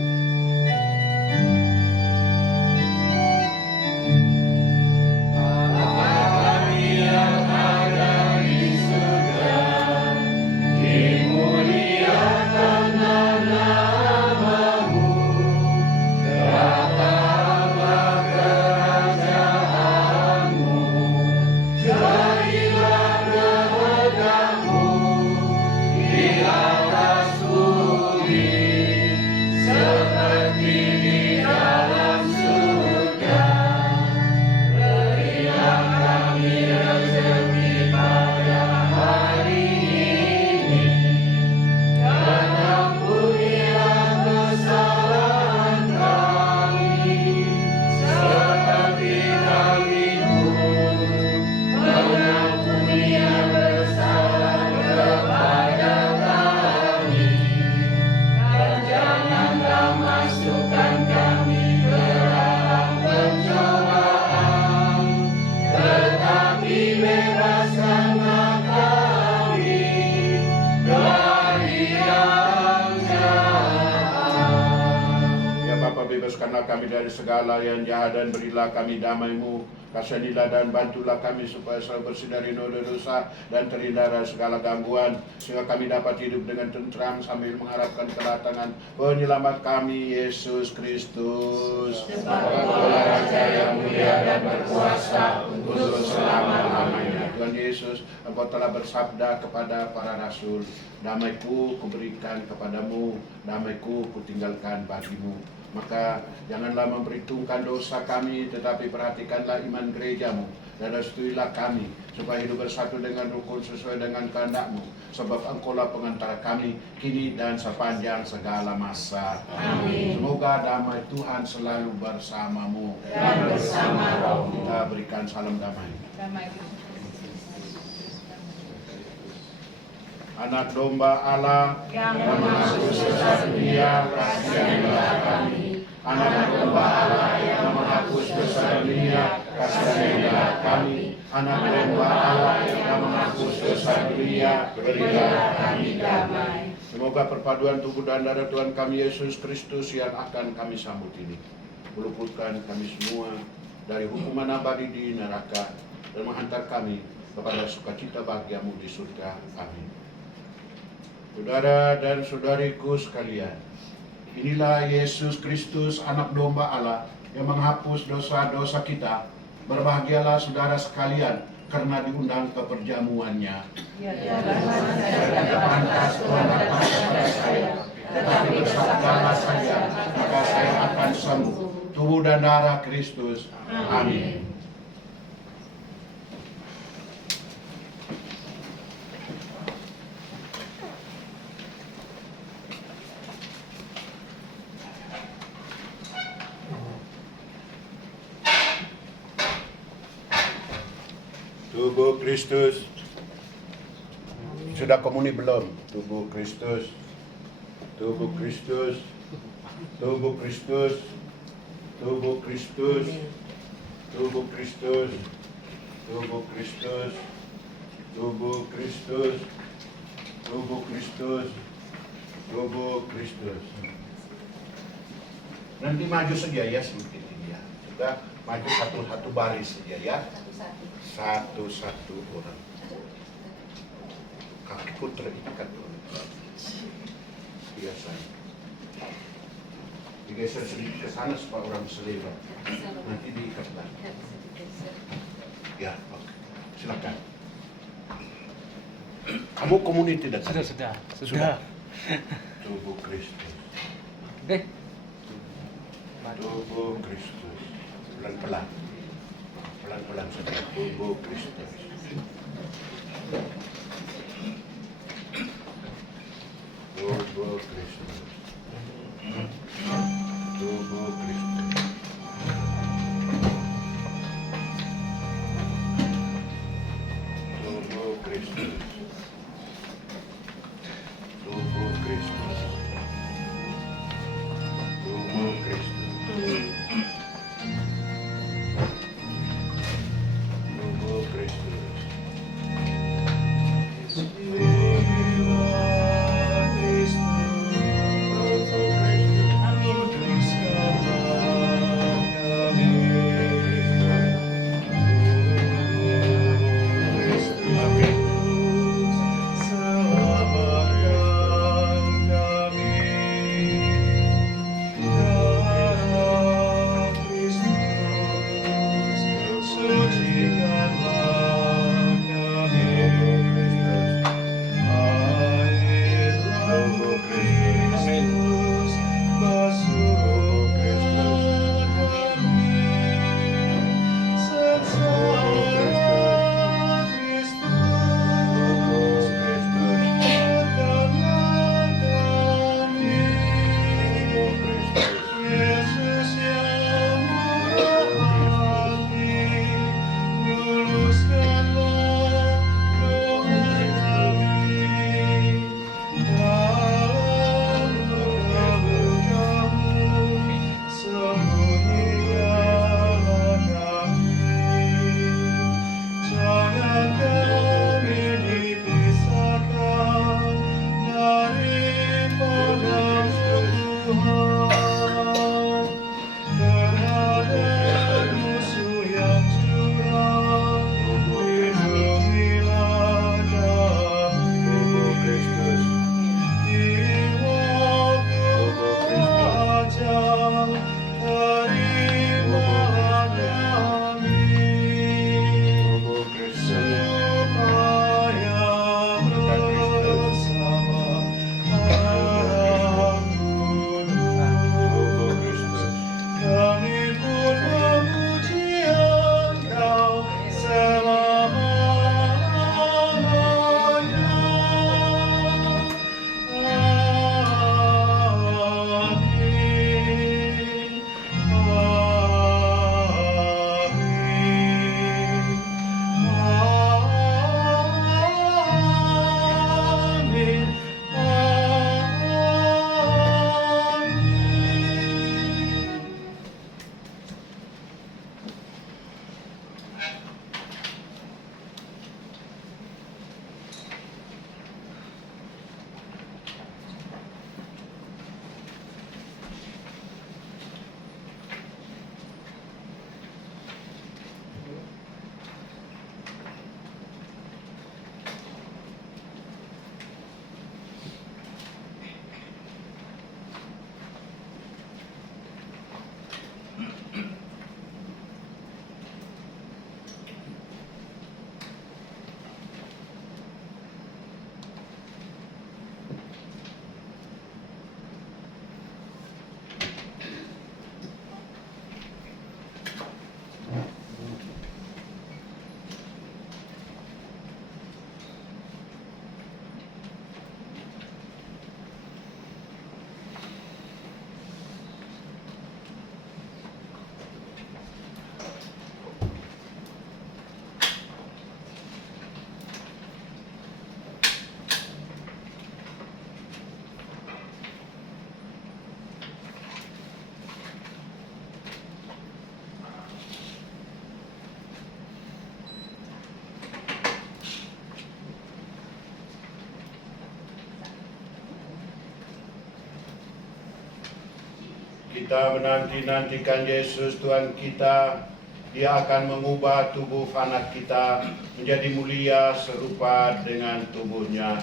bebaskanlah kami dari segala yang jahat dan berilah kami damai-Mu. Kasihanilah dan bantulah kami supaya selalu bersih dari noda dosa dan terhindar dari segala gangguan, sehingga kami dapat hidup dengan tentram sambil mengharapkan kedatangan penyelamat kami, Yesus Kristus. Engkaulah Raja yang mulia dan berkuasa untuk selama-lamanya. Tuhan Yesus, Engkau telah bersabda kepada para rasul, damai-Ku kuberikan kepadamu, damai-Ku kutinggalkan bagimu. Maka janganlah memperhitungkan dosa kami, tetapi perhatikanlah iman gereja-Mu, dan restuilah kami supaya hidup bersatu dengan rukun sesuai dengan kehendak-Mu, sebab Engkaulah pengantara kami kini dan sepanjang segala masa. Amin. Semoga damai Tuhan selalu bersamamu Dan bersama rohmu. Kita berikan salam damai. Anak domba Allah Yang mengaku sesadunia, kasihanilah kami. Anak domba Allah yang menghapus dosa dunia, kasihanilah kami. Anak domba Allah yang menghapus dosa dunia, berilah kami damai. Semoga perpaduan tubuh dan darah Tuhan kami Yesus Kristus yang akan kami sambut ini meluputkan kami semua dari hukuman abadi di neraka dan menghantar kami kepada sukacita bahagiamu di surga. Amin. Saudara dan saudariku sekalian, inilah Yesus Kristus, anak domba Allah yang menghapus dosa-dosa kita. Berbahagialah saudara sekalian karena diundang ke perjamuannya. Saya pantas Tuhan datang kepada saya, tetapi bersabdalah saja, maka saya akan sembuh. Tubuh dan darah Kristus. Amin. Tubuh Kristus. Sudah komuni belum? Tubuh Kristus. Tubuh Kristus. Tubuh Kristus. Tubuh Kristus. Tubuh Kristus, tubuh Kristus, tubuh Kristus, tubuh Kristus, tubuh Kristus. Nanti maju saja ya sedikit ini ya. Sudah maju satu-satu baris saja ya. Satu-satu orang. Kakiku terikat biasanya. Digeser sedikit ke sana supaya orang selewat. Nanti diikat lagi. Ya, oke. Silakan. Kamu community dan Sudah. Tubuh Kristus. Oke. Tubuh Kristus. Pelan-pelan. Pelan-pelan saja. Tubuh Kristus. Tubuh Kristus. Tubuh Kristus. Tubuh Kristus. Tubuh Kristus. Tubuh Kristus. Tubuh Kristus. Kita menanti-nantikan Yesus Tuhan kita. Dia akan mengubah tubuh fana kita menjadi mulia serupa dengan tubuhnya.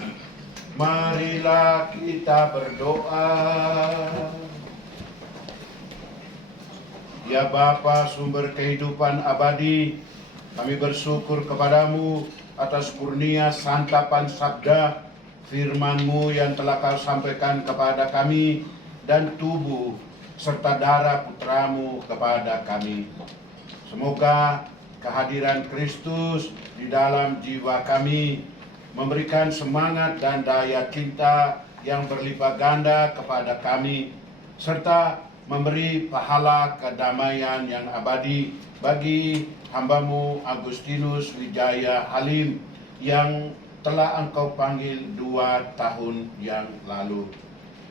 Marilah kita berdoa. Ya Bapa, sumber kehidupan abadi, kami bersyukur kepadamu atas kurnia santapan sabda firman-Mu yang telah Kau sampaikan kepada kami dan tubuh serta darah putra-Mu kepada kami. Semoga kehadiran Kristus di dalam jiwa kami memberikan semangat dan daya cinta yang berlipat ganda kepada kami, serta memberi pahala kedamaian yang abadi bagi hamba-Mu Agustinus Wijaya Halim yang telah Engkau panggil 2 tahun yang lalu.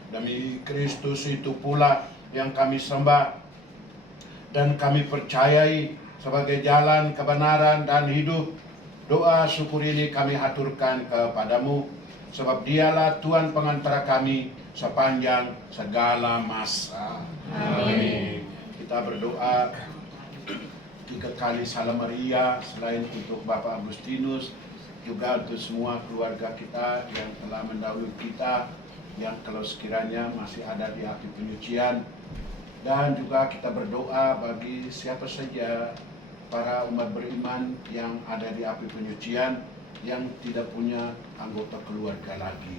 Demi Kristus itu pula yang kami sembah dan kami percayai sebagai jalan kebenaran dan hidup. Doa syukur ini kami haturkan kepadamu, sebab Dialah Tuhan pengantara kami sepanjang segala masa. Amin. Kita berdoa 3 kali Salam Maria, selain untuk Bapak Agustinus, juga untuk semua keluarga kita yang telah mendahului kita, yang kalau sekiranya masih ada di api penyucian. Dan juga kita berdoa bagi siapa saja para umat beriman yang ada di api penyucian, yang tidak punya anggota keluarga lagi,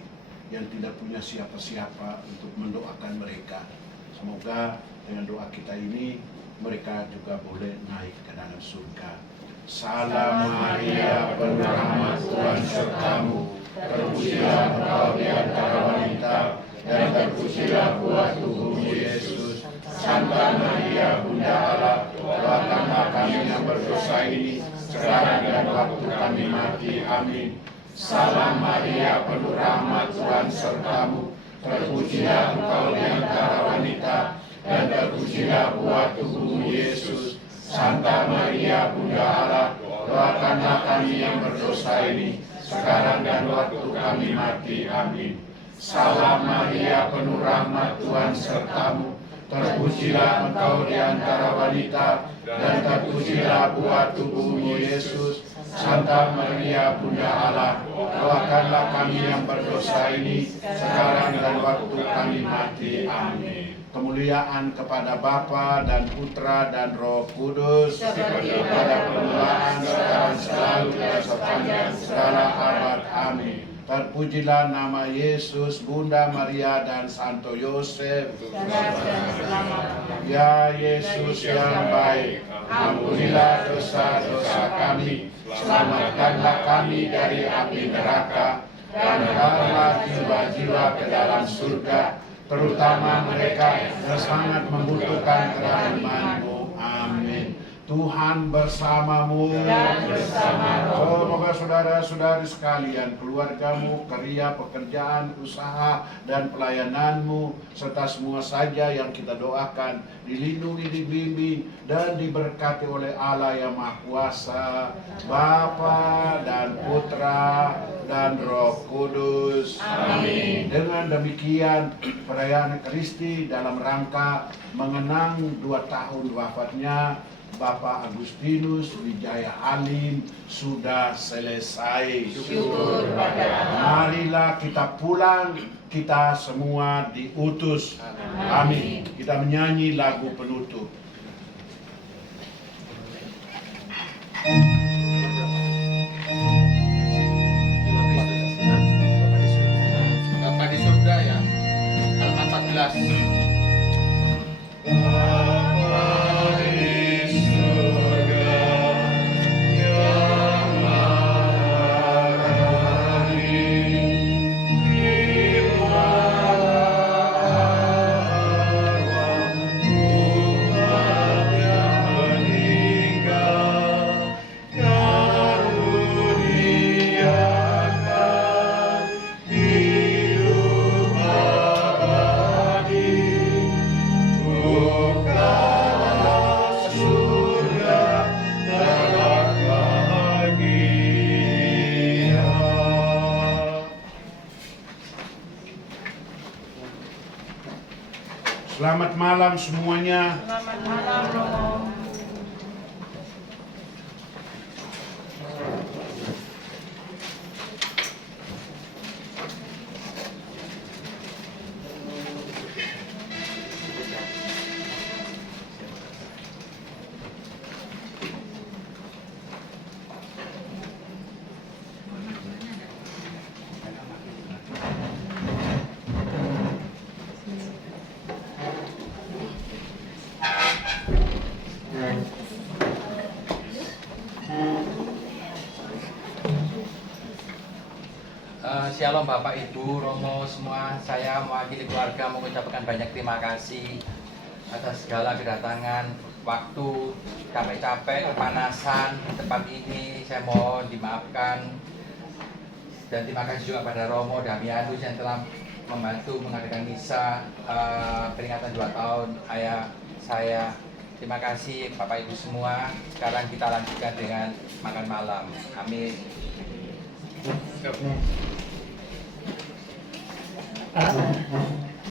yang tidak punya siapa-siapa untuk mendoakan mereka. Semoga dengan doa kita ini mereka juga boleh naik ke dalam surga. Salam Maria, penuh rahmat, Tuhan sertamu, terpujilah engkau di antara wanita, dan terpujilah buah tubuhmu Yesus. Santa Maria, Bunda Allah, doakanlah kami yang berdosa ini, sekarang dan waktu kami mati. Amin. Salam Maria, penuh rahmat, Tuhan sertamu, terpujilah engkau di antara wanita, dan terpujilah buah tubuhmu Yesus. Santa Maria, Bunda Allah, doakanlah kami yang berdosa ini, sekarang dan waktu kami mati. Amin. Salam Maria, penuh rahmat, Tuhan sertamu, terpujilah engkau di antara wanita, dan terpujilah buah tubuhmu Yesus. Santa Maria, Bunda Allah, doakanlah kami yang berdosa ini, sekarang dan waktu kami mati. Amin. Kemuliaan kepada Bapa dan Putra dan Roh Kudus, seperti pada permulaan, sekarang, selalu, dan sepanjang segala abad. Amin. Terpujilah nama Yesus, Bunda Maria dan Santo Yosef. Ya Yesus yang baik, ampunilah dosa-dosa kami, selamatkanlah kami dari api neraka, dan angkatlah jiwa-jiwa ke dalam surga, terutama mereka yang sangat membutuhkan kerahiman-Mu. Amin. Tuhan bersamamu dan bersama rohmu. Semoga saudara-saudari sekalian, keluargamu, karya, pekerjaan, usaha, dan pelayananmu, serta semua saja yang kita doakan, dilindungi, dibimbing, dan diberkati oleh Allah yang Maha Kuasa, Bapa dan Putra dan Roh Kudus. Amin. Dengan demikian, perayaan Ekaristi dalam rangka mengenang 2 tahun wafatnya Bapak Agustinus Wijaya Halim sudah selesai. Syukur pada Allah. Marilah kita pulang, kita semua diutus. Amin. Kita menyanyi lagu penutup. Bapa di surga ya, halaman 14. Tuhan malam semuanya. Selamat malam, Romo. Shalom Bapak Ibu, Romo semua. Saya mewakili keluarga mengucapkan banyak terima kasih atas segala kedatangan, waktu, capek-capek, kepanasan di tempat ini. Saya mohon dimaafkan. Dan terima kasih juga pada Romo Damianus yang telah membantu mengadakan misa peringatan 2 tahun ayah saya. Terima kasih Bapak Ibu semua. Sekarang kita lanjutkan dengan makan malam. Amin. Ah.